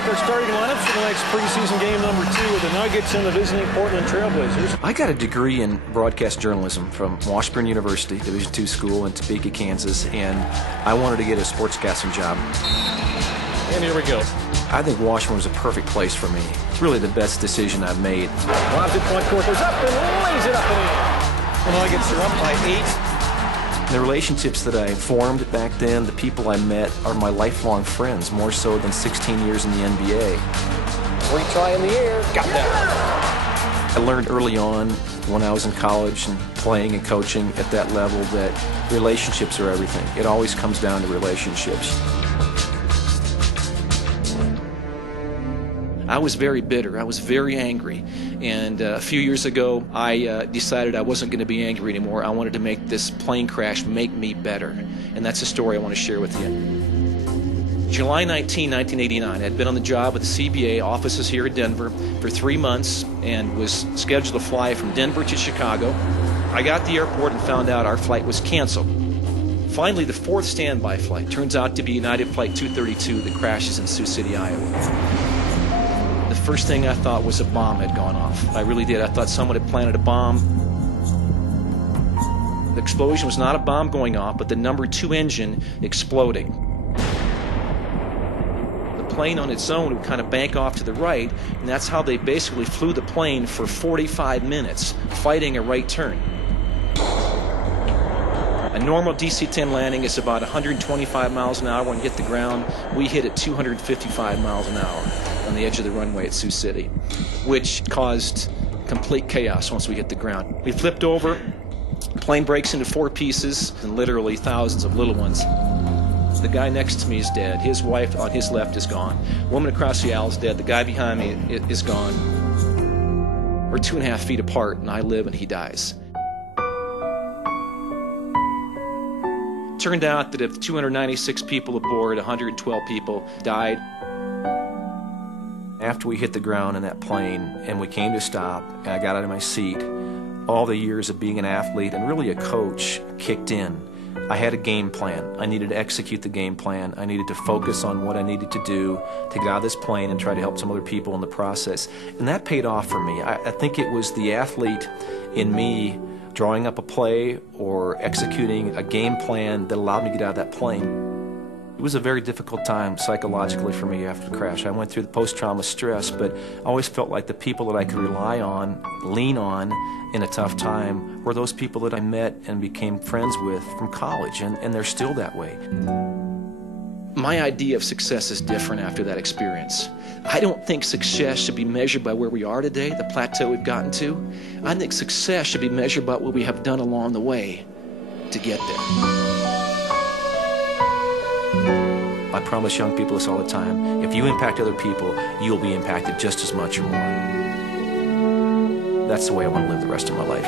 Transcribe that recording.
check our starting lineups for tonight's preseason game number 2 with the Nuggets and the visiting Portland Trailblazers. I got a degree in broadcast journalism from Washburn University, Division II school in Topeka, Kansas, and I wanted to get a sportscasting job. And here we go. I think Washburn was a perfect place for me. It's really the best decision I've made. Lobs it, front court goes up and lays it up and in. The Nuggets are up by 8. The relationships that I formed back then, the people I met, are my lifelong friends, more so than 16 years in the NBA. Retry in the air, got that. I learned early on when I was in college and playing and coaching at that level that relationships are everything. It always comes down to relationships. I was very bitter. I was very angry. And a few years ago, I decided I wasn't going to be angry anymore. I wanted to make this plane crash make me better. And that's a story I want to share with you. July 19, 1989, I had been on the job with the CBA offices here in Denver for 3 months and was scheduled to fly from Denver to Chicago. I got to the airport and found out our flight was canceled. Finally, the 4th standby flight turns out to be United Flight 232 that crashes in Sioux City, Iowa. The first thing I thought was a bomb had gone off. I really did. I thought someone had planted a bomb. The explosion was not a bomb going off, but the number 2 engine exploding. The plane on its own would kind of bank off to the right, and that's how they basically flew the plane for 45 minutes, fighting a right turn. A normal DC-10 landing is about 125 miles an hour when you hit the ground. We hit at 255 miles an hour on the edge of the runway at Sioux City, which caused complete chaos once we hit the ground. We flipped over, the plane breaks into 4 pieces, and literally thousands of little ones. The guy next to me is dead. His wife on his left is gone. The woman across the aisle is dead. The guy behind me is gone. We're 2.5 feet apart, and I live and he dies. Turned out that of 296 people aboard, 112 people died. After we hit the ground in that plane and we came to stop and I got out of my seat, all the years of being an athlete and really a coach kicked in. I had a game plan. I needed to execute the game plan. I needed to focus on what I needed to do to get out of this plane and try to help some other people in the process. And that paid off for me. I think it was the athlete in me drawing up a play or executing a game plan that allowed me to get out of that plane. It was a very difficult time psychologically for me after the crash. I went through the post-trauma stress, but I always felt like the people that I could rely on, lean on in a tough time were those people that I met and became friends with from college, and they're still that way. My idea of success is different after that experience. I don't think success should be measured by where we are today, the plateau we've gotten to. I think success should be measured by what we have done along the way to get there. I promise young people this all the time. If you impact other people, you'll be impacted just as much or more. That's the way I want to live the rest of my life.